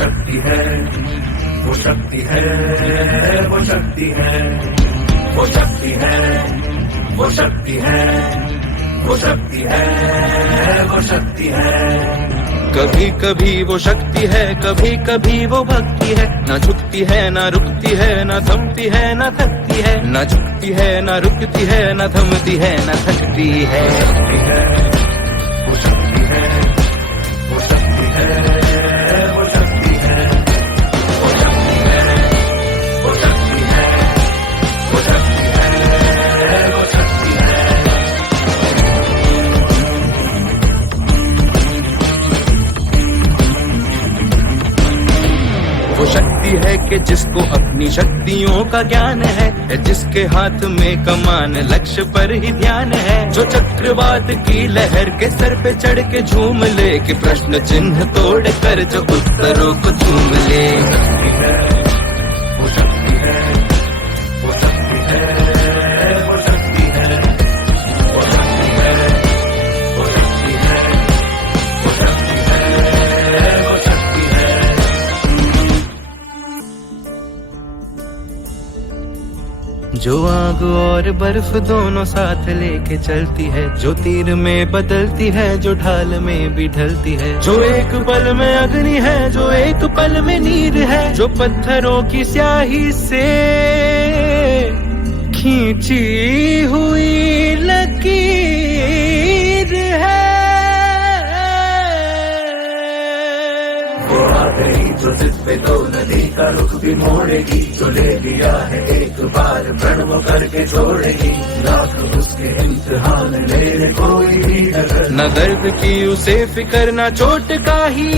शक्ति है, वो शक्ति है, वो शक्ति है, वो शक्ति है, वो शक्ति है, वो शक्ति है, वो शक्ति है। कभी कभी वो शक्ति है, कभी कभी वो भक्ति है। न झुकती है, न रुकती है, न थमती है, न थकती है। न झुकती है, न रुकती है, न थमती है, न थकती है। वो शक्ति है, वो शक्ति है, वो शक्ति है, वो शक्ति है, वो शक्ति है, वो शक्ति है, वो शक्ति है। वो शक्ति है कि जिसको अपनी शक्तियों का ज्ञान है, जिसके हाथ में कमान लक्ष्य पर ही ध्यान है। जो चक्रवात की लहर के सर पे चढ़ के झूम ले, कि प्रश्न चिन्ह तोड़ कर जो उत्तरों को चूम ले। वो शक्ति है, वो शक्ति है, वो शक्ति है, वो शक्ति है, वो शक्ति है, वो शक्ति है, वो शक्ति है। जो आग और बर्फ दोनों साथ लेके चलती है, जो तीर में बदलती है, जो ढाल में भी ढलती है। जो एक पल में अग्नि है, जो एक पल में नीर है। जो पत्थरों की स्याही से खींची हुई लकीर है। वो आ गई जो जिस पे तो नदी का रुख भी मोड़ेगी, जो ले लिया है एक बार प्रण वो करके छोड़ेगी। लाख उसके इम्तिहान ले कोई भी नजर, न दर्द की उसे फिकर, न चोट का ही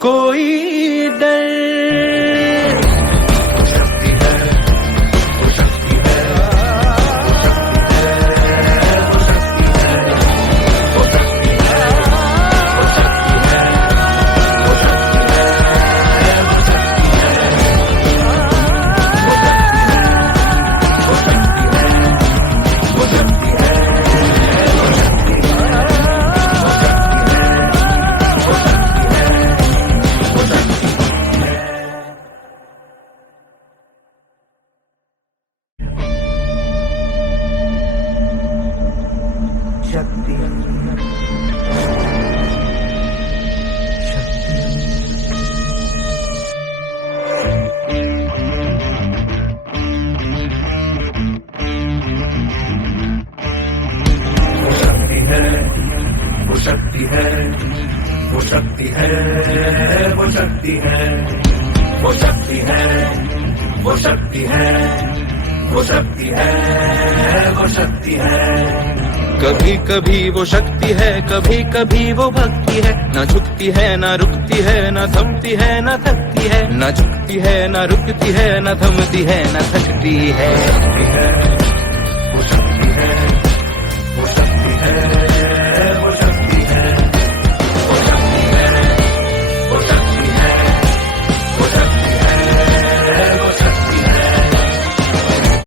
कोई डर। वो शक्ति है, वो शक्ति है, वो शक्ति है, वो शक्ति है, वो शक्ति है, वो शक्ति है, वो शक्ति है, वो शक्ति है, वो शक्ति है, वो शक्ति है, वो शक्ति है, वो शक्ति है, वो शक्ति है। शक्ति वो शक्ति है, वो शक्ति है, वो शक्ति है, वो शक्ति है, वो शक्ति है, वो शक्ति है, वो शक्ति है, वो शक्ति है। कभी कभी वो शक्ति है, कभी कभी वो भक्ति है। न झुकती है, न रुकती है, न थमती है, न थकती है। न झुकती है, न रुकती है, न थमती है, न थकती है। शक्ति है,